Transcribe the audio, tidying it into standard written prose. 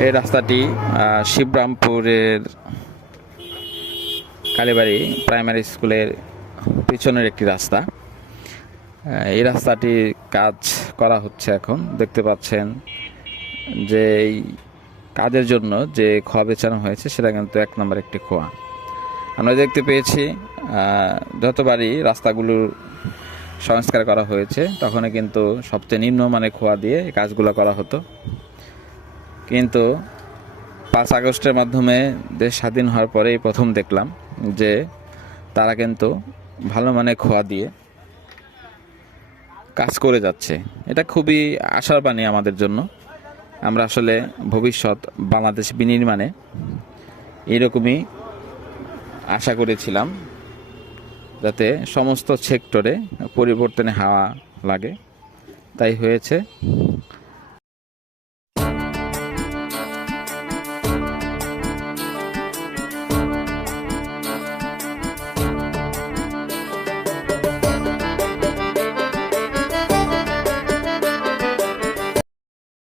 এই রাস্তাটি শিবরামপুরের কালীবাড়ি প্রাইমারি স্কুলের পিছনের একটি রাস্তা। এই রাস্তাটি কাজ করা হচ্ছে এখন। দেখতে পাচ্ছেন যে এই কাজের জন্য যে খোয়া বেচানো হয়েছে সেটা কিন্তু 1 নম্বর একটি খোয়া। আমরা দেখতে পেয়েছি যতবারই রাস্তাগুলোর সংস্কার করা হয়েছে তখনই কিন্তু সবচেয়ে নিম্নমানের খোয়া দিয়ে এই কাজগুলো করা হতো, কিন্তু 5 আগস্টের মাধ্যমে দেশ স্বাধীন হওয়ার পরেই প্রথম দেখলাম যে তারা কিন্তু ভালো মানের খোয়া দিয়ে কাজ করে যাচ্ছে। এটা খুবই আশার বাণী আমাদের জন্য। আমরা আসলে ভবিষ্যৎ বাংলাদেশ বিনির্মাণে এরকমই আশা করেছিলাম, যাতে সমস্ত সেক্টরে পরিবর্তনে হাওয়া লাগে। তাই হয়েছে।